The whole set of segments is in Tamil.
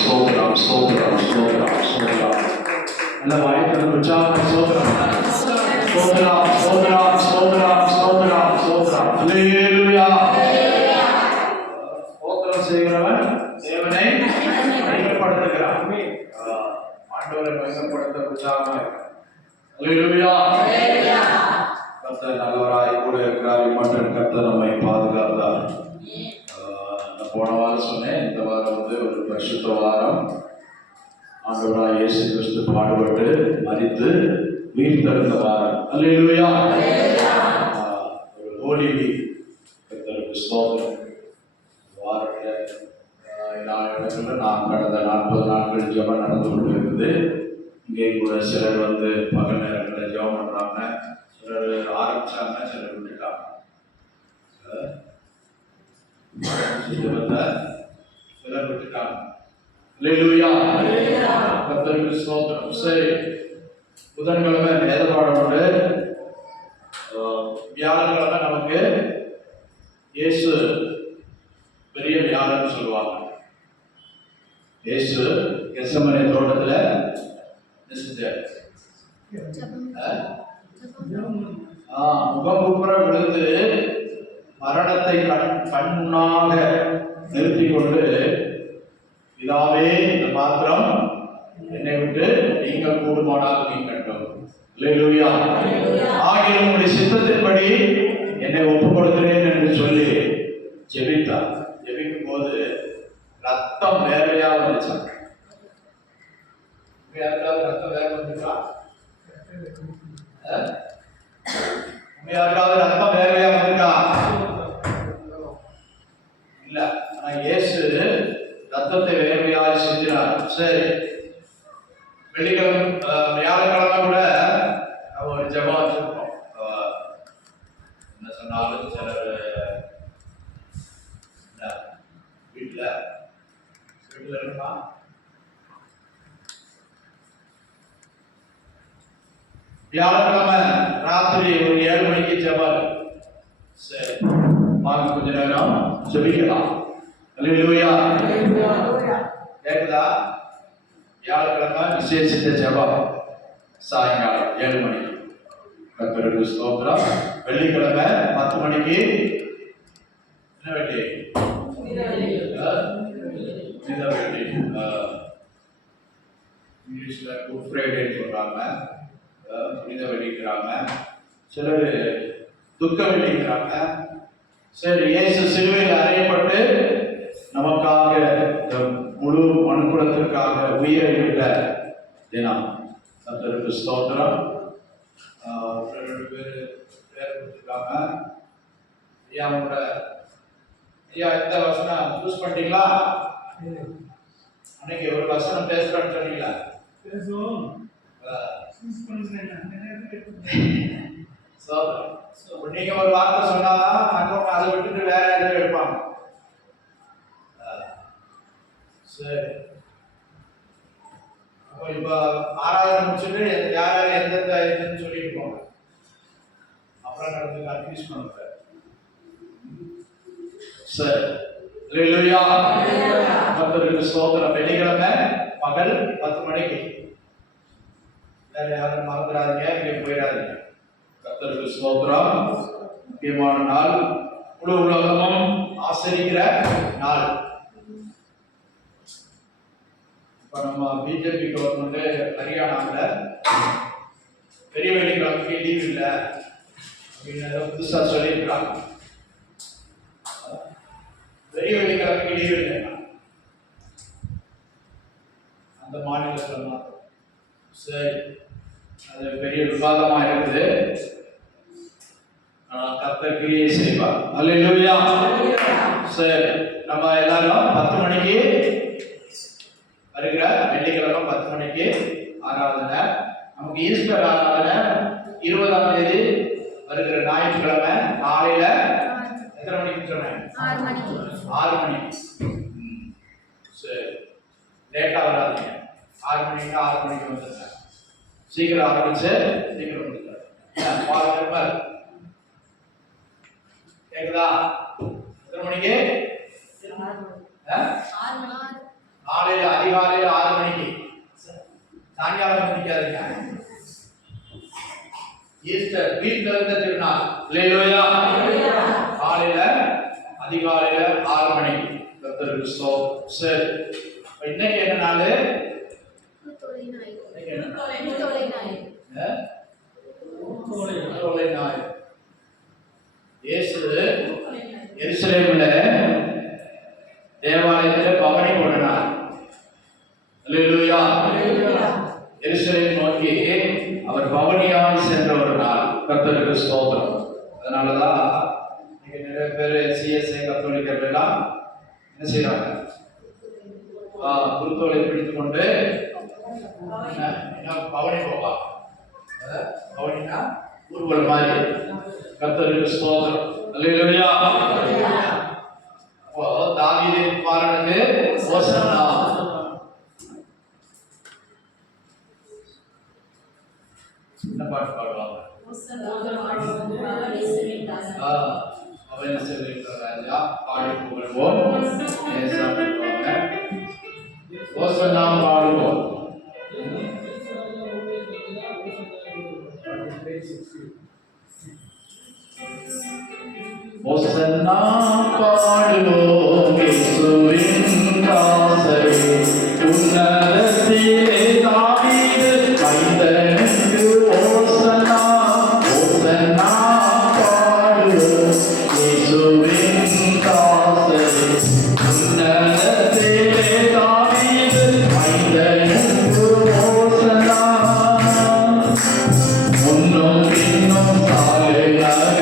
ஸ்தோத்திரம் ஸ்தோத்திரம் ஸ்தோத்திரம் ஸ்தோத்திரம். நல்ல வாய்ப்பு உற்சாகம் ஸ்தோத்திரம் ஸ்தோத்திரம் ஸ்தோத்திரம் ஸ்தோத்திரம் ஸ்தோத்திரம் ஸ்தோத்திரம். அல்லேலூயா. ஸ்தோத்திரம் செய்கிறவன் தேவனை மகிமைப்படுத்துகிறான். ஆண்டவரை மகிமைப்படுத்த உற்சாகமா இருக்கிறான். அல்லேலூயா. கர்த்தர் நல்லவராய் கூட இருக்கிறார். மற்றும் கர்த்தர் நம்மை பாதுகாத்தார். போன வாரம் சொன்னேன், இந்த வாரம் ஒரு பரிசுத்த வாரம். ஆண்டவராய் இயேசு கிறிஸ்து பாடுபட்டு மரித்து உயிர்த்தெழுந்த வாரம். அல்லேலூயா. ஒரு ஹோலி வீக். கர்த்தருக்கு ஸ்தோத்திரம். வாரத்தில் எல்லா இடங்களிலும் நான் கடந்த 40 நாட்கள் ஜெபம் நடந்து கொண்டு இருக்குது. இங்கே கூட சிலர் பகல் நேரங்களில் ஜெபம் பண்ணுறாங்க, சிலர் ஆரம்பிச்சாங்க, சிலர் விட்டுட்டாங்க. சிலர் விட்டுட்டாங்க. அல்லேலூயா. கர்த்தருக்கு ஸ்தோத்திரம். சரி, புதன்கிழமை வேத பாடம் உண்டு. வியாழக்கிழமை நமக்கு இயேசு பெரிய வியாழன்னு சொல்லுவாங்க. இயேசு கெத்செமனே தோட்டத்தில் முகமுப்புற விழுந்து மரணத்தை கண் முன்னாக நிறுத்தி கொண்டு, இதாவே இந்த பாத்திரம் என்னை விட்டு நீங்கள் கூடுமானால் நீங்கட்டும். அல்லேலூயா. ஆகிய உங்களுடைய சித்தத்தின்படி என்னை ஒப்புக் கொடுக்கிறேன் என்று சொல்லி ஜெபித்தார். ஜெபிக்கும் போது ரத்தம் வேறையா வந்துச்சாங்க. ரத்தம் வேற வந்துச்சா? யாருக்காவது ரத்தம் வேறையா வந்திருக்கா? இல்ல. ஆனா இயேசு ரத்தத்தை வேறையாக செஞ்சினார். சரி, வெள்ளிக்கிழமை வியாழக்கிழமை கூட ஒரு ஜெபம் வச்சிருக்கோம். என்ன சொன்னாலும் சிலர் வீட்டுல இருக்கா? வியாழக்கிழமை ராத்திரி ஒரு 7 மணிக்கு ஜெபம். சரி, வாங்க கொஞ்ச நேரம் ஜெபிக்கலாம். அல்லேலூயா. கேக்குதா? வியாழக்கிழமை விசேஷித்த ஜெபம் சாயங்காலம் 7 மணிக்கு. கர்த்தருக்கு ஸ்தோத்திரம். வெள்ளிக்கிழமை 10 மணிக்கு என்ன வெள்ளி? இங்கிலீஷ்ல குட் ஃப்ரைடேன்னு சொல்றாங்க, புனித வெள்ளிக்கிறாங்க, சிலர் துக்க வெள்ளிக்கிறாங்க. சரி, இயேசு சிலுவையில் அறையப்பட்டு நமக்காக முழு மனுக்குலத்திற்காக உயிரை விட்ட தினம். கர்த்தருக்கு ஸ்தோத்திரம். 2 பேர் பேர் கொடுத்துருக்காங்க. ஐயாவோட ஐயா எந்த வசனம் சூஸ் பண்ணிட்டீங்களா? அன்னைக்கு ஒரு வசனம் பேசுறேன்னு சொன்னீங்களா? நீங்க ஒரு வார்த்தை சொன்னாதான் மற்றவங்க அதை விட்டுட்டு வேற எதாவது எடுப்பாங்க. சரி, அப்போ இப்ப ஆராதனை முடிச்சுட்டு யார் யார் எந்தெந்த இதுன்னு சொல்லிட்டு போங்க. அப்புறம் நடந்து கன்ஃபியூஸ் பண்ணுங்க. சரி, அல்லேலூயா. கர்த்தருக்கு ஸ்தோத்திரம். வெள்ளிக்கிழமை பகல் 10 மணிக்கு. வேற யாரும் மறந்துடாதீங்க, இங்கே போயிடாதீங்க. கர்த்தருக்கு ஸ்தோத்திரம். முக்கியமான நாள், முழு உலகமும் ஆசரிக்கிற நாள். இப்ப நம்ம பிஜேபி கவர்மெண்ட் ஹரியானாவில் பெரிய வெள்ளிக்கிழமைக்கு லீவ் இல்லை அப்படின்னு புதுசா சொல்லியிருக்காங்க. பெரிய வெள்ளிக்கிழமைக்கு லீவ் இல்லை அந்த மாநிலத்தில் மாத்திரம். சரி, அது பெரிய விவாதமா இருக்குது. கர்த்தர் கிரியை செய்வார். அல்லேலூயா. சரி, நம்ம எல்லாரும் 10 மணிக்கு வருகிற வெள்ளிக்கிழமை 10 மணிக்கு ஆராதனை. நமக்கு ஈஸ்டர் ஆராதனை 20ஆம் தேதி வருகிற ஞாயிற்றுக்கிழமை காலையில எத்தனை மணிக்கு சொன்னேன்? 6 மணிக்கு. சரி, லேட்டா வராதீங்க. 6 மணிக்கு வந்துருங்க. சீக்கிரம் ஆரம்பிச்சு சீக்கிரம் முடிச்சாரு. கேக்குதா? எத்தனை மணிக்கு? காலையில அதிகாலையில் 6 மணிக்கு, சாயங்காலம் மணிக்காதீங்க. ஈஸ்டர் வீட்டிலிருந்த திருநாள். அல்லேலூயா. காலையில அதிகாலையில 6 மணிக்கு கர்த்தருக்கு ஸ்தோத்திரம். சரி, இன்னைக்கு என்ன நாள்? இயேசு எருசலேமில் தேவாலயத்தில் பவனி போனார். அல்லேலூயா. எருசலேம் நோக்கி அவர் பவனியாய் சென்ற ஒரு நாள். கர்த்தருக்கு ஸ்தோத்திரம். அதனாலதான் நிறைய பேர் சிஎஸ்ஐ கத்தோலிக்கர்கள் எல்லாம் என்ன செய்யறாங்க? குருத்தோலை பிடித்துக் கொண்டு பவனி போவாங்க. பவனினா ஊர்வலம் மாதிரி. கர்த்தருக்கு ஸ்தோத்திரம். அல்லேலூயா. அப்போ தாவீதின் குமாரனுக்கு ஹோசன்னா. என்ன பாட்டு பாடுவாங்க? அவன் செல்கின்ற ராஜா பாடி புகழ்வோம். ஹோசன்னா பாடுவோம். ஹோசன்னா பாடுவோம் இயேசுவின் தாசரே, உன்னதத்திலே தாவீது மைந்தனுக்கு ஹோசன்னா. ஹோசன்னா பாடுவோம் இயேசுவின் தாசரே, உன்னதத்திலே தாவீது மைந்தனுக்கு ஹோசன்னா. முன்னும் பின்னும் சாலையாக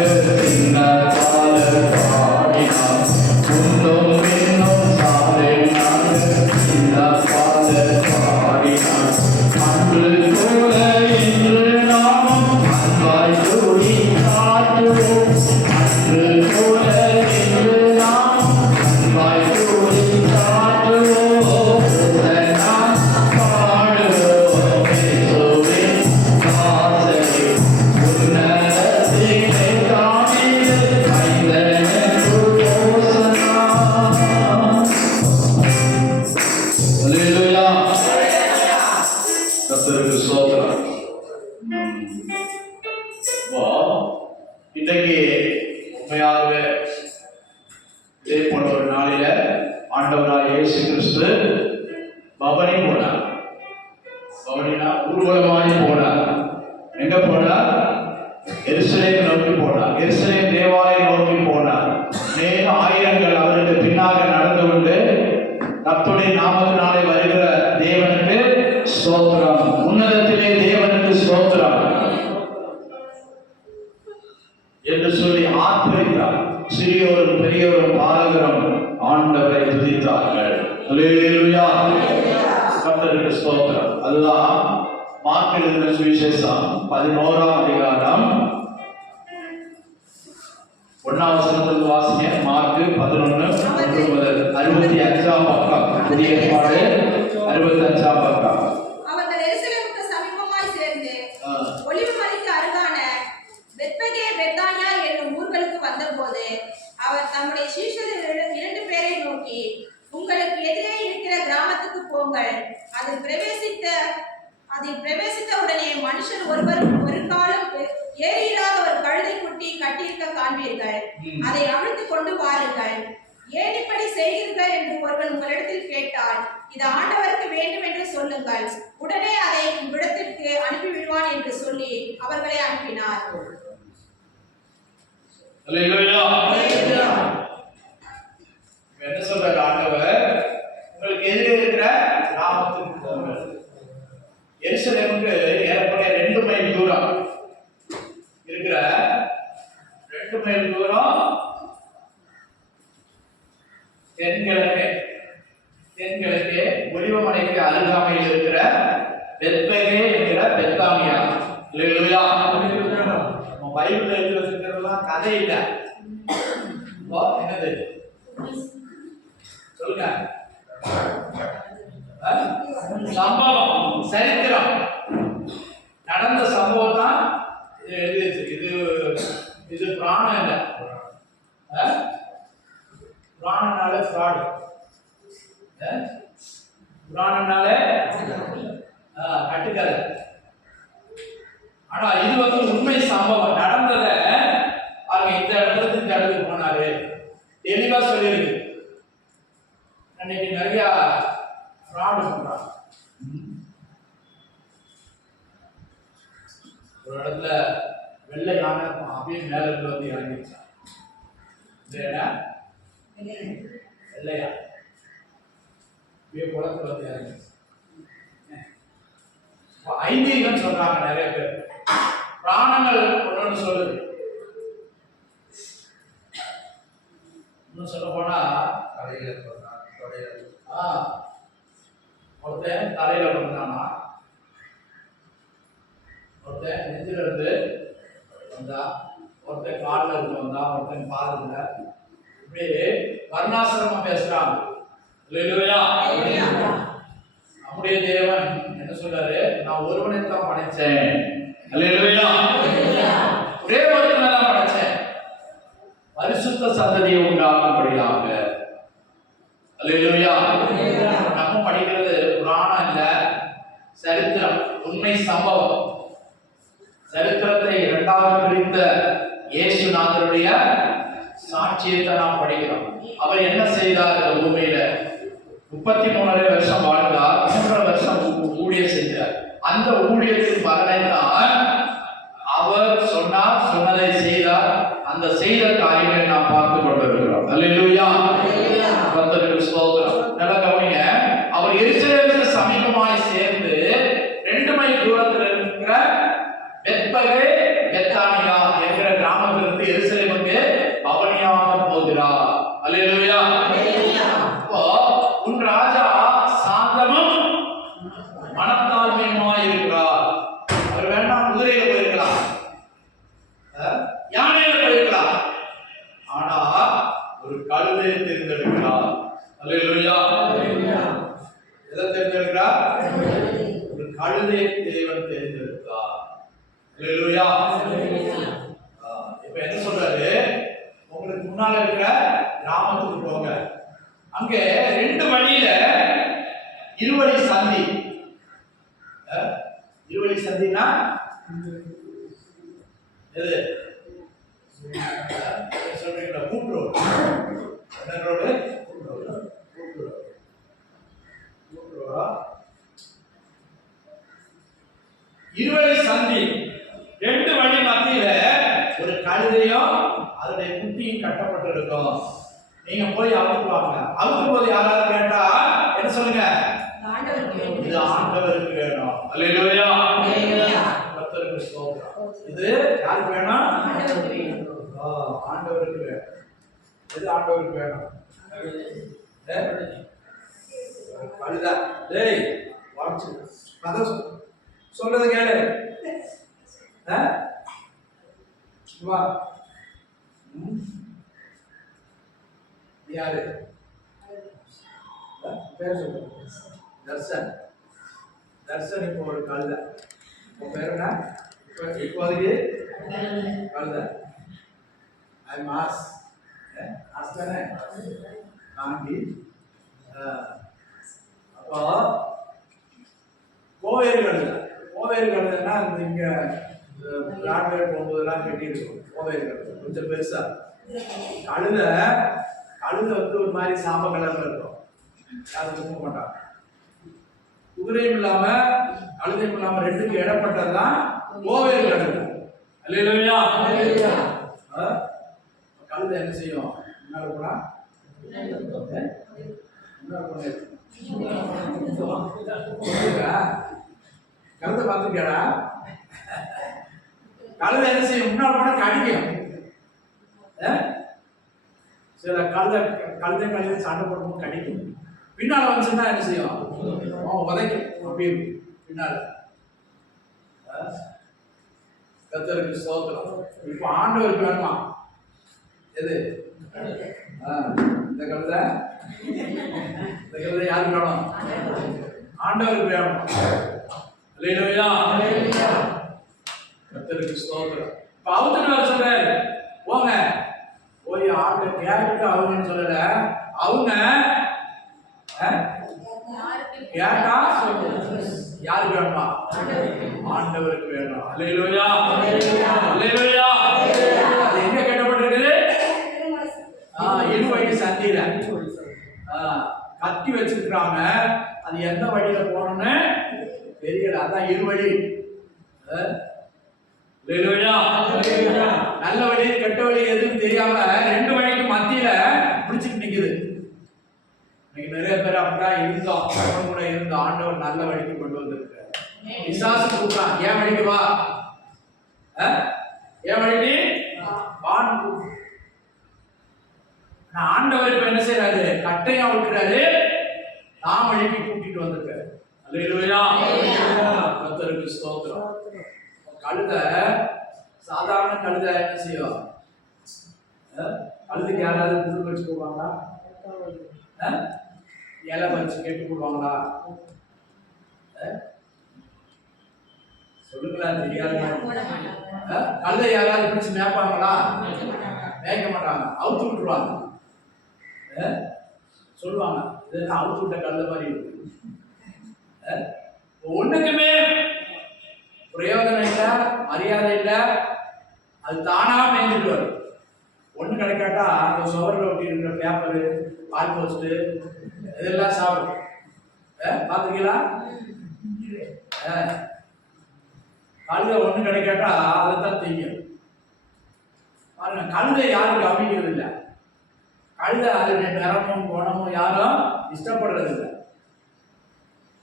இன்றைக்கு உண்மையாகவே இதே போன்ற ஒரு நாளில ஆண்டவராய் இயேசு கிறிஸ்து பவனி போனார். பவனினா ஊர்வலமாய் போனார். எங்க போனார்? எருசலேம் நோக்கி போனார். எருசலேம் தேவாலயம் நோக்கி போனார். நேர ஆயிரங்கள் அவருக்கு பின்னாக நடந்து கொண்டு கர்த்தருடைய நாமத்தினாலே வருகிற தேவனுக்கு ஸ்தோத்திரம், உன்னதத்திலே தேவனுக்கு ஸ்தோத்திரம் என்று சொல்லி ஆர்ப்பரித்தார். சிறியோரும் பெரியோரும் பாலகரும் ஆண்டவரை துதித்தார்கள். அல்லேலூயா. கர்த்தருக்கு ஸ்தோத்திரம். அதுதான் மார்க் எழுதின சுவிசேஷம் 11ஆம் அதிகாரம் 1ஆம் வசனத்தில் வாசிங்க. மார்க் 11:1 முதல் 65ஆம் பக்கம். புதிய ஏற்பாடு 65ஆம் பக்கம். அவர்கள் எருசலேமுக்கு சமீபமாய் சேர்ந்து ஒலிவ மலைக்கு அருகான பெத்பகே பெத்தானியா என்னும் ஊர்களுக்கு வந்தபோது அவர் தம்முடைய சீஷரில் 2 பேரை நோக்கி, உங்களுக்கு எதிரே இருக்கிற கிராமத்துக்கு போங்கள். அதில் பிரவேசித்த உடனே மனுஷன் ஒருவரும் ஒரு காலம் ஏறியிராத ஒரு கழுதை குட்டி கட்டியிருக்க காண்பீர்கள். அதை அவிழ்த்து கொண்டு வாருங்கள். ஏன் இப்படி செய்கிறீர்கள் என்று ஒருவன் உங்களிடத்தில் கேட்டால், இது ஆண்டவருக்கு வேண்டும் என்று சொல்லுங்கள். உடனே அதை இவ்விடத்திற்கு அனுப்பிவிடுவான் என்று சொல்லி அவர்களை அனுப்பினார். என்ன சொல்றாரு ஆண்டவர்? உங்களுக்கு எதிரே இருக்கிற கிராமத்துக்கு போங்கள். எருசலேமுக்கு ஏறக்குறைய 2 மைல் தூரம் இருக்கிற 2 மைல் தூரம் தென்கிழக்கே ஒலிவமலைக்கு அருகாமையில் இருக்கிற பெத்பகே என்கிற பெத்தானியா. அல்லேலூயா. நம்ம பைபிள்ல இருக்கிறதெல்லாம் கதை இல்லை. என்னது சொல்லுங்க? சம்பவம், சரித்திரம், நடந்த சம்பவம் தான் இது பிராணம் இல்லை. பிராணனால ஃப்ராடு. புராணம்னாலே கட்டுக்கதை. ஆனா இது வந்து உண்மை சம்பவம் நடந்தத அவங்க இந்த இடத்துல இந்த இடத்துக்கு போனாரு தெளிவா சொல்லியிருக்கு. அன்னைக்கு நிறைய ஃப்ராட் பண்றாங்க. ஒரு இடத்துல வெள்ளை யானை அப்படியே மேல இருந்து வந்து இறங்கிடுச்சான். வெள்ளையா அப்படியே குளத்துல வந்து இறங்கிடுச்சு. ஐதீகம் சொல்றாங்க நிறைய பேர். பிராணங்கள் ஒண்ணு சொல்லுது. இன்னும் சொல்ல போனா ஒருத்தன் தலையில வந்தானா, ஒருத்தன் நெஞ்சில இருந்து வந்தா, ஒருத்தன் காலில் இருந்து வந்தா, ஒருத்தன் பாதத்துல, இப்படி வர்ணாசிரமம் பேசுறாங்க. நம்முடைய தேவன் என்ன சொல்றாரு? நான் ஒருவனை தான் படைச்சேன், ஒரே ஒருவனை தான் படைச்சேன், பரிசுத்த சந்ததியை உண்டாகும்படியாக. அல்லேலூயா. நம்ம படிக்கிறது புராணம் இல்ல, சரித்திரம், உண்மை சம்பவம். சரித்திரத்தை இரண்டாவது பிரித்த இயேசுநாதருடைய சாட்சியத்தை நாம் படிக்கிறோம். அவர் என்ன செய்தார்? இந்த பூமியில 33 வருஷம் வாழ்ந்தார், 3 வருஷம் ஊழியம் செய்தார். அந்த ஊழியத்தின் பலனை தான் அவர் சொன்னார், சொன்னதை செய்தார். அந்த செய்த காரியங்களை நாம் பார்த்து கொண்டிருக்கிறோம். அல்லேலூயா. கர்த்தருக்கு ஸ்தோத்திரம். நல்லா கவனிங்க. அவர் எருசலேமுக்கு சமீபமாய் சேர்ந்து 2 மைல் தூரத்தில் இருக்கிற பெத்பகே பெத்தானியா என்கிற கிராமத்திலிருந்து எருசலேமுக்கு பவனியாக போகிறார். அல்லேலூயா. அப்போ உன் ராஜா சாந்தமும் மனத்தாழ்மையுமாய் இருக்கிறார். அவர் வேண்டாம் குதிரையில போயிருக்கலாம், யானையில போயிருக்கலாம், ஆனா ஒரு கழுதையை தேர்ந்தெடுக்கிறார். அல்லேலூயா. எதை தேர்ந்தெடுக்கிறார்? ஒரு கழுதையை தேவன் தேர்ந்தெடுத்தார். அல்லேலூயா. இப்ப என்ன சொல்றாரு? உங்களுக்கு முன்னால இருக்கிற கிராமத்துக்கு போங்க. அங்க 2 வழியில இருவழி சந்தி. இருவழி சந்தினா எது சொல்றீங்களா? கூட்டுறவு. என்ன ரோடு? கூட்டுறவா? இருவழி சந்தி. 2 வழி மத்தியில ஒரு கழுதையும் அதனுடைய குட்டியும் கட்டப்பட்டிருக்கும். நீங்க போய் அவுக்குவாங்க. அவுக்கும் போது யாராவது கேட்டா என்ன சொல்லுங்க? இது ஆண்டவருக்கு வேணும். அல்லேலூயா. கர்த்தருக்கு ஸ்தோத்திரம். இது யாருக்கு வேணும்? ஆண்டவருக்கு வேணும். எது ஆண்டவருக்கு வேணும்? கழுதை. டேய் வாட்ச் கதை சொல்றது கேளு. வா. யாரு? பேர் சொல்லு. தர்சன். தர்சன் இப்போ ஒரு கழுதை. இப்போ பேர் என்ன? இப்போதைக்கு கழுதை. ஐ மாஸ். மாஸ் தானே? காந்தி. அப்போ கோவேறு கழுதை. கோவேறு கழுதைன்னா இங்க பிராட்வே போகும்போதெல்லாம் கட்டியிருக்கும். கோவேறு கழுதை கொஞ்சம் பெருசா. கழுதை வந்து ஒரு மாதிரி சாம்ப கலர்ல இருக்கும். யாரும் தூக்க மாட்டாங்க. குதிரையும் இல்லாம கழுதையும் இல்லாம 2க்கும் இடப்பட்டதுதான் கோவேறு கழுதை. அல்லேலூயா. கழுதை என்ன செய்யும்? முன்னால போனா கழுதை பார்த்துக்கடா. கழுதை என்ன செய்யும்? முன்னால போனா கடிக்கும். சில கழுதை சண்டை போடும்போது கடிக்கும். பின்னால வந்துச்சுன்னா என்ன செய்யும்? உதைக்கும். அப்படி பின்னால. கர்த்தருக்கு ஸ்தோத்திரம். இப்போ ஆண்டவருக்கு வேணுமா? எது? இந்த கழுதை யாருக்கு வேணும்? ஆண்டவருக்கு வேணும். அல்லேலூயா. கர்த்தருக்கு ஸ்தோத்திரம். இப்ப அவுத்துட்டு சொல்றாரு, போங்க போய் ஆண்ட கேட்டு அவங்கன்னு சொல்லல, அவங்க கேட்டா யாருக்கு வேணுமா? ஆண்டவருக்கு வேணும். அல்லேலூயா, அல்லேலூயா. அது எங்க கேட்கப்பட்டிருக்குது? இருவழி சந்தியில கத்தி வச்சிருக்காங்க. அது எந்த வழியில போகணும்னு தெரியல. அதான் இருவழி. நல்ல வழி கெட்ட வழி எதுவும் தெரியாம ரெண்டு வழிக்கு மத்தியில பிடிச்சிட்டு நிக்குது. இன்னைக்கு நிறைய பேர் அப்படிதான் இருந்தோம். கூட இருந்த ஆண்டவர் நல்ல வழிக்கு கொண்டு வந்திருக்காரு. பிசாசு கூப்பிட்டான், ஏன் வழிக்கு வா, ஏன் வழிக்கு வான்னு. ஆண்டவர் இப்ப என்ன செய்யறாரு? கட்டையும் அவுக்கிறாரு, நாம் வழிக்கு கூட்டிட்டு வந்திருக்காரு. அல்லேலூயா, கர்த்தருக்கு ஸ்தோத்திரம். கழுதை சாதாரண கழுதை என்ன செய்யும்? கழுதைக்கு யாராவது புல் வச்சு போவாங்களா? இலை வச்சு கெட்டு போடுவாங்களா? சொல்லுங்களா, தெரியாது. கழுதை யாராவது பிடிச்சு மேய்ப்பாங்களா? மேய்க்க மாட்டாங்க, அவுத்து விட்டுருவாங்க. சொல்லுவாங்க, இதெல்லாம் அவுத்து விட்ட கழுதை மாதிரி இருக்கு. ஒண்ணுக்குமே பிரயோஜனம் இல்லை, மரியாதை இல்லை. அது தானா மேய்ஞ்சிட்டு வரும். ஒண்ணு கிடைக்காட்டா அந்த சுவரில் ஒட்டி இருக்கிற பேப்பரு, பால் போஸ்ட் இதெல்லாம் சாப்பிடும். பார்த்துருக்கீங்களா? கழுதை ஒண்ணு கிடைக்காட்டா அதைத்தான் திங்கும். பாருங்க, கழுதை யாரும் கவனிக்கிறது இல்லை. கழுதை அது நிறமும் குணமும் யாரும் இஷ்டப்படுறது இல்லை.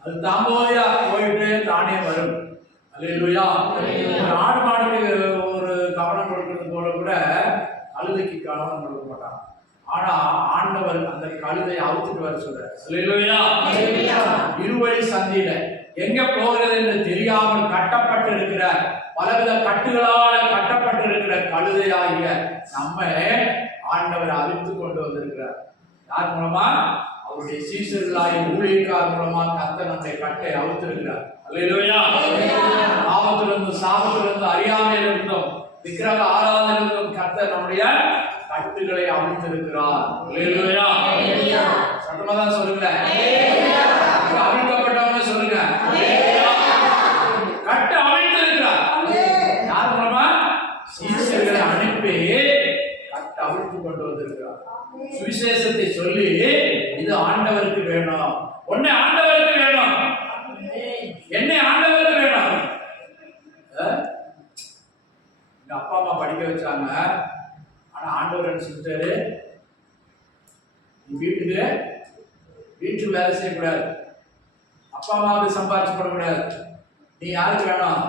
அது தாம்போயா போயிட்டு தானே வரும். அல்லேலூயா. ஆடு மாடுக்கு ஒரு கவனம் கொடுக்கறது போல கூட கழுதைக்கு கவனம் கொடுக்க மாட்டான். ஆனா ஆண்டவர் அந்த கழுதையை அவுத்துட்டு வர சொல்றார். அல்லேலூயா. இருவழி சந்தியில எங்க போகிறது என்று தெரியாமல் கட்டப்பட்டு இருக்கிற, பலவித கட்டுகளால் கட்டப்பட்டு இருக்கிற கழுதையாகிய நம்ம ஆண்டவர் அழித்து கொண்டு வந்திருக்கிறார். யார் மூலமா? அவருடைய சீசர்களாகிய ஊழியக்கார் மூலமா கர்த்தர் நம்முடைய கட்டை அவுத்திருக்கிறார். அல்லேலூயா. பாவத்திலிருந்து, சாபத்திலிருந்து, அறியாமையிலிருந்தும், விக்கிரக ஆராதனையிலிருந்தும் கர்த்தர் நம்முடைய கட்டுகளை அவிழ்த்திருக்கிறார். அல்லேலூயா. சத்தமா தான் சொல்லுங்க. அவிழ்க்கப்பட்டவங்க சொல்லுங்க. கட்டை அவிழ்த்திருக்கிறார். யார் மூலமா? சீசர்களை அனுப்பி கட்டை அவிழ்த்து கொண்டு வந்திருக்கிறார். சுவிசேஷத்தை சொல்லி, இது ஆண்டவருக்கு வேணும், உன்னை ஆண்டவருக்கு வேணும், என்னை ஆண்டவருக்கு வேணும். எங்க அப்பா அம்மா படிக்க வச்சாங்க. ஆனா ஆண்டவர் என்ன சொல்லிட்டாரு? நீ வீட்டுக்கு வேலை செய்யக்கூடாது, அப்பா அம்மாவுக்கு சம்பாதிச்சு போடக்கூடாது, நீ யாருக்கு வேணும்?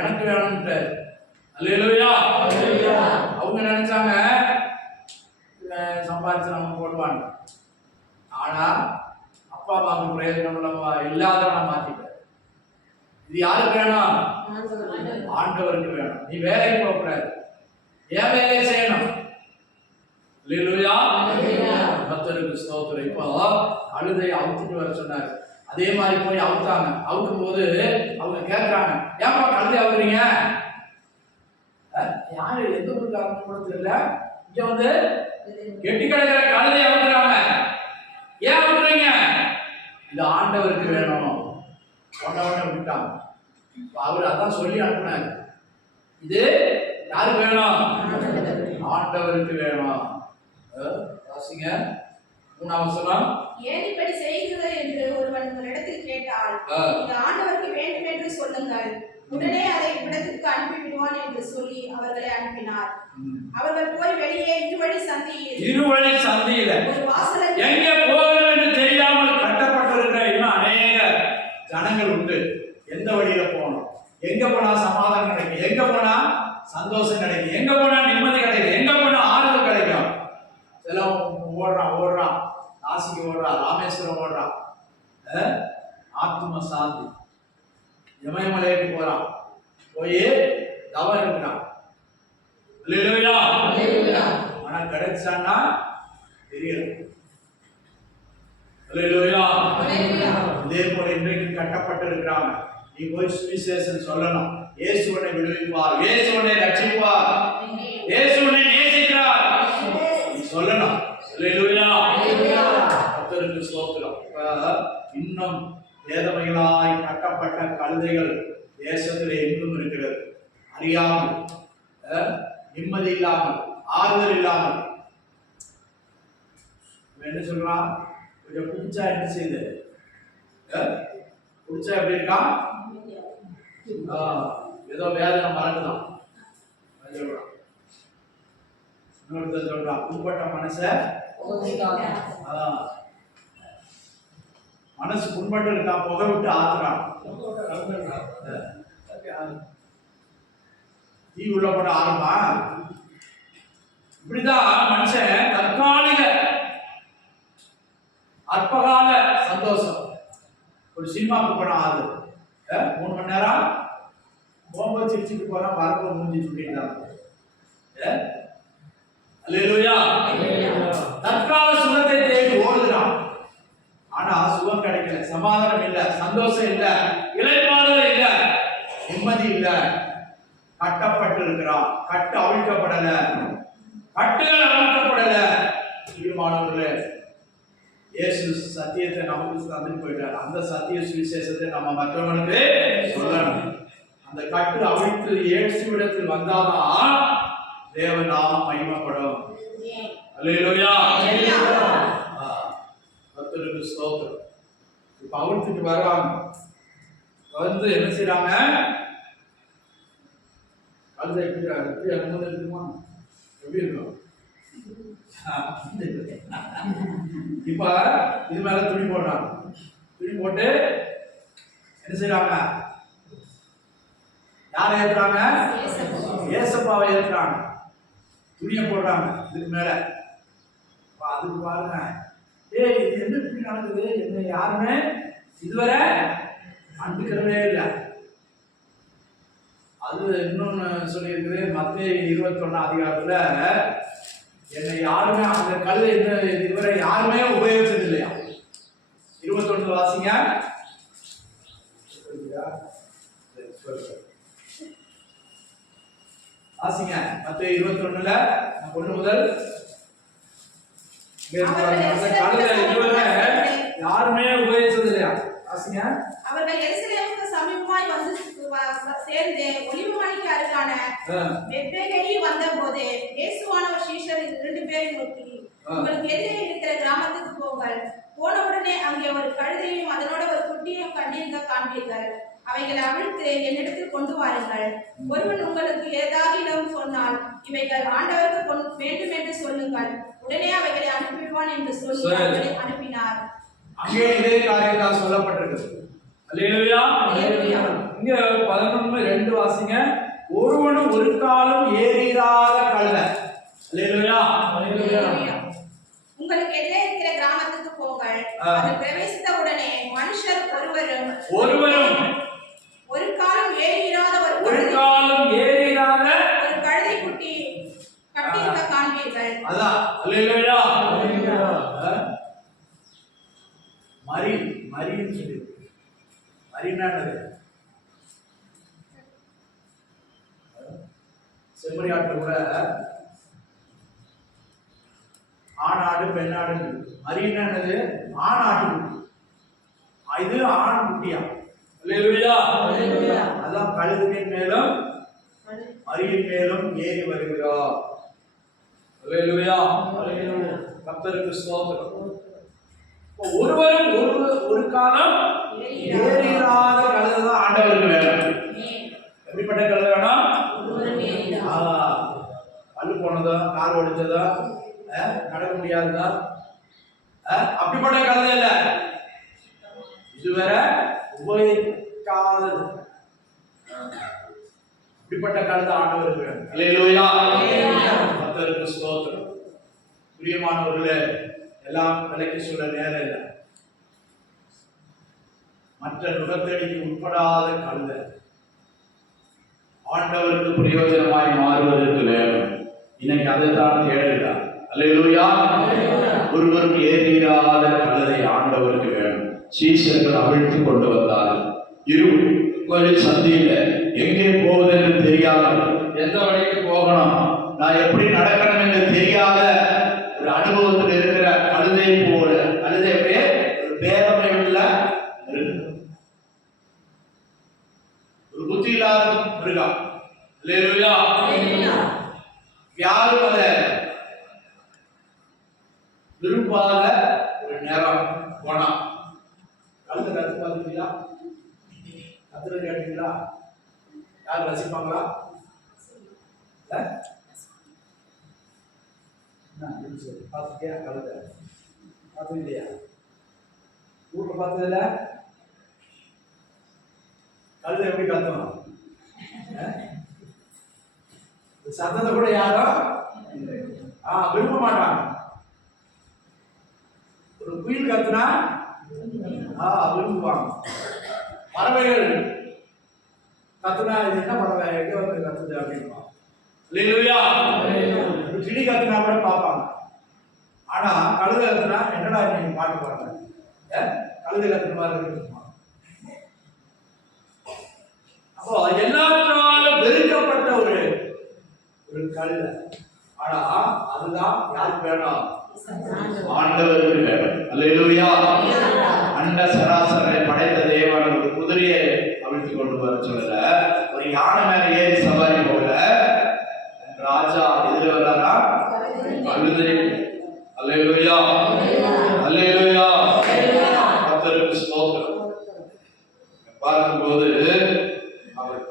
எனக்கு வேணும்ட்டு. அல்லேலூயா. அவங்க நினைச்சாங்க சம்பாதிச்சு நம்ம போடுவாங்க. ஆனா அப்பா அம்மாவுக்கு பிரயோஜனம் இல்லாதவன மாத்திட்டார். இது யாருக்கு வேணும்? ஆண்டவருக்கு வேணும். நீ வேலைக்கு போகக்கூடாது, ஏன் வேலையை செய்யணும். அல்லேலூயா. கர்த்தருக்கு ஸ்தோத்திரம். இப்போ கழுதையை அவுத்துட்டு வர சொன்னார். அதே மாதிரி போய் அவுத்தாங்க. அவுக்கும் போது அவங்க கேட்கிறாங்க, ஏன்பா கழுதை அவுக்குறீங்க? யாரு எந்த ஒரு காரணம் கூட தெரியல, இங்க வந்து கெட்டி கிடக்கிற கழுதை அவுக்குறாங்க. ஏன் அவுக்குறீங்க? இது ஆண்டவருக்கு வேணும். ஒன்ன விட்டாங்க. அவர் அதான் சொல்லி அனுப்புனார், இது யாருக்கு வேணும்? ஆண்டவருக்கு வேணும். வாசிங்க 3ஆம் வசனம். ஏன் இப்படி செய்கிறீர்கள் என்று ஒருவன் உங்களிடத்தில் கேட்டால், இது ஆண்டவருக்கு வேண்டும் என்று சொல்லுங்கள், உடனே அதை இடத்திற்கு அனுப்பிவிடுவான் என்று சொல்லி அவர்களை அனுப்பினார். அவர்கள் போய் வெளியே இருவழி சந்தியில ஒரு வாசலை எங்கே போகிறோம் என்று தெரியாமல் கட்டப்பட்டிருக்கிற இன்னும் அநேக ஜனங்கள் உண்டு. எந்த வழியில போகணும், எங்க போனா சமாதானம் கிடைக்கும், எங்க போனா சந்தோஷம் கிடைக்கும், எங்க போனா நிம்மதி கிடைக்கும், எங்க போனா ஆறுதல் கிடைக்கும். சிலவன் ஓடுறான், காசிக்கு ஓடுறான், ராமேஸ்வரம் ஓடுறான், ஆத்ம சாந்தி, இமயமலைக்கு போறான், போய் தவம் இருக்கிறான். ஆனா கிடைச்சான்னா தெரியல. இதே போல இன்றைக்கு கட்டப்பட்டிருக்கிறாங்க. நீ போய் சுவிசேஷம் சொல்லணும். இயேசுவை விடுவிப்பார், இயேசுவை ரட்சிப்பார், இயேசுவை நேசிக்கிறார், நீ சொல்லணும். அல்லேலூயா. கர்த்தருக்கு ஸ்தோத்திரம். இன்னும் வேதமைகளாய் கட்டப்பட்ட கழுதைகள் தேசத்தில் எங்கும் இருக்கிறது. அறியாமல், நிம்மதி இல்லாமல், ஆறுதல் இல்லாமல். என்ன சொல்றான்? கொஞ்சம் குடிச்சா என்ன செய்யுது? குடிச்சா எப்படி இருக்கா? ஏதோ வேதனை மறந்துதான். இன்னொருத்தர் சொல்றான், புண்பட்ட மனசு புண்பட்டு இருக்கா, புகை விட்டு ஆத்துறான். தீ உள்ள போட ஆரம்பா. இப்படிதான் மனுஷன் தற்காலிக அற்பகால சந்தோஷம். ஒரு சினிமாவுக்கு போனா ஆகுது 3 மணி நேரம் போகும்போது சிரிச்சுட்டு போனா வரப்போ முடிஞ்சு சொல்லிட்டாங்க. அல்லேலூயா. தற்கால சுகத்தை தேடி ஓடுகிறான். ஆனா சுகம் கிடைக்கல, சமாதானம் இல்ல, சந்தோஷம் இல்ல, இளைப்பாறுதல் இல்ல, நிம்மதி இல்ல. கட்டப்பட்டு இருக்கிறான். கட்டு அவிழ்க்கப்படல, கட்டுகள் அவிழ்க்கப்படல. தீர்மானங்களே, இயேசு சத்தியத்தை நமக்கு தந்துட்டு போயிட்டார். அந்த சத்திய சுவிசேஷத்தை நம்ம மற்றவங்களுக்கு சொல்லணும். அந்த கட்டு அவிழ்த்து இயேசுவிடத்தில் வந்தாதான் தேவ நாமம் மகிமைப்படும். அல்லேலூயா. கர்த்தருக்கு ஸ்தோத்திரம். இப்ப அவிழ்த்துட்டு வருவாங்க. வந்து என்ன செய்யறாங்க? கழுதை எப்படி அனுமதி இருக்குமா? எப்படி இருக்கும்? இப்ப இது மேல துணி போடுறாங்க. துணி போட்டு என்ன செய்யறாங்க? யாரை ஏத்துறாங்க? ஏசப்பாவை ஏத்துறாங்க. துணியை போடுறாங்க இதுக்கு மேல. அதுக்கு பாருங்க, இது என்ன இப்படி நடக்குது? என்ன யாருமே இதுவரை கண்டுக்கிறதே இல்லை. அது இன்னொன்னு சொல்லியிருக்குது மத்தேயு 21 அதிகாரத்துல, என்னை யாருமே அந்த கல் இதுவரை யாருமே உபயோகிச்சது இல்லையா? 21 வாசிங்க. வாசிங்க மத்தேயு 21ல 1 முதல். யாருமே உபயோகிச்சது இல்லையா? வாசிங்க. அவர்கள் எருசலேமுக்கு சமீபமாய் வந்து சேர்ந்து ஒலிவமலைக்கு அருகான பெத்பகேயி வந்தபோது இயேசுவானவர் சீஷர் 2 பேரை நோக்கி, உங்களுக்கு எதிரே இருக்கிற கிராமத்துக்கு போங்கள். போனவுடனே அங்கே ஒரு கழுதையும் அதனோட ஒரு குட்டியையும் கண்டிருக்க காண்பீர்கள். அவைகளை அவிழ்த்து என்னிடத்தில் கொண்டு வாருங்கள். ஒருவன் உங்களுக்கு ஏதாகிலும் சொன்னால் இவைகள் ஆண்டவருக்கு வேண்டும் என்று சொல்லுங்கள். உடனே அவைகளை அனுப்பிடுவான் என்று சொல்லி அவர்களை அனுப்பினார். அங்கே இதே காரியம் தான் சொல்லப்பட்டிருக்கு. அல்லேலூயா. இங்க 11:2 வாசிங்க. ஒருவனும் ஒரு காலம் ஏறிராத கழுதை. அல்லேலூயா. உங்களுக்கு எதிரே இருக்கிற கிராமத்துக்கு போங்கள். அதில் பிரவேசித்த உடனே மனுஷர் ஒருவரும் ஒரு காலம் ஏறிராத ஒரு கழுதை குட்டி கட்டியிருக்க காண்பீர்கள். அதான் அல்லேலூயா. மரின்னு சொல்லி மரினானது செம்மறியாட்டில் கூட ஆணாடு பெண்ணாடு. மரினானது ஆணாட்டு குட்டி. இது ஆண் குட்டியா? அல்லேலூயா. அதான் கழுதையின் மேலும் மரியின் மேலும் ஏறி வருகிறார். அல்லேலூயா. கர்த்தருக்கு ஸ்தோத்திரம். ஒருவரும் ஒரு காலம் ஏறிராத கழுதை தான் ஆண்டவருக்கு வேணும். எப்படிப்பட்ட கழுதை வேணும்? பல்லு போனதா, கால் ஒடிச்சதா, நடக்க முடியாததா, அப்படிப்பட்ட கழுதை இல்ல. இதுவரை உபயோகிக்காதது. இப்படிப்பட்ட கழுதை ஆண்டவருக்கு வேணும். அல்லேலூயா. கர்த்தருக்கு ஸ்தோத்திரம். பிரியமானவர்களே, எல்லாம் விலைக்கு சொல்ல நேரம் இல்லை. மற்ற நுகத்தடிக்கு உட்படாத கழுதை ஆண்டவருக்கு பிரயோஜனமாய் மாறுவதற்கு வேணும். இன்னைக்கு அதைத்தான் தேடுகிறார். அல்லேலூயா. ஒருவரும் ஏறிராத கழுதை ஆண்டவருக்கு வேணும். சீஷர்கள் அவிழ்த்து கொண்டு வந்தார்கள். இருவரில் சந்தியில எங்கே போவது என்று தெரியாமல், எந்த வழிக்கு போகணும், நான் எப்படி நடக்கணும் என்று தெரியாத ஒரு அனுபவத்தில் இருக்கிற கழுதை போல, கழுதை ஒரு வேதமை புத்தி இல்லாத மிருகம். அல்லேலூயா. யாரும் அதை விரும்பாத ஒரு நேரம் குணம். கழுத்தை கத்து பார்த்துட்டீங்களா? கத்துறது கேட்டீங்களா? யார் ரசிப்பாங்களா? பார்த்துட்டியா? கழுத்தை பார்த்தது இல்லையா? வீட்டில் பார்த்தது இல்லை? கழுதை எப்படி கத்தணும்? சத்தத்தை கூட யாரும் விரும்ப மாட்டாங்க. ஒரு குயில் கத்துனா விரும்புவாங்க. பறவைகள் கத்துனா இது என்ன பறவை, எங்க வந்து கத்துது அப்படின்பாங்க. அல்லேலூயா. ஒரு கிளி கத்துனா கூட பார்ப்பாங்க. ஆனா கழுதை கத்துனா என்னடா நீங்க பாட்டு பாருங்க, கழுதை கத்துன மாதிரி இருக்குமா? அப்போ எல்லாத்தாலும் வெறுக்கப்பட்ட ஒரு கழுதை. ஆனா அதுதான் யாருக்கு வேணும்? ஆண்டவருக்கு வேணும். அல்லேலூயா. அண்ட சராசரை படைத்த தேவன் ஒரு குதிரையை அவிழ்த்து கொண்டு வர சொல்லல, ஒரு யானை மேல ஏறி சவாரி போகல. ராஜா எதிர வர்றாரா? கழுதை. அல்லேலூயா. அல்லேலூயா. கர்த்தருக்கு ஸ்தோத்திரம். பார்க்கும்போது அவர்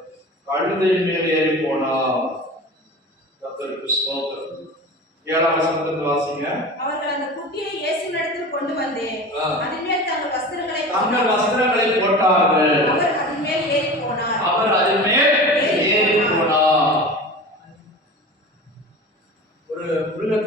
கழுதையின் மேல் ஏறி போனார். கர்த்தருக்கு ஸ்தோத்திரம். 7ஆம் வசனத்தை வாசிங்க. அவர்கள் அந்த குட்டியை இயேசுவினிடத்தில் கொண்டு வந்து அதன் மேல் தங்கள் வஸ்திரங்களை போட்டார்கள். அவர்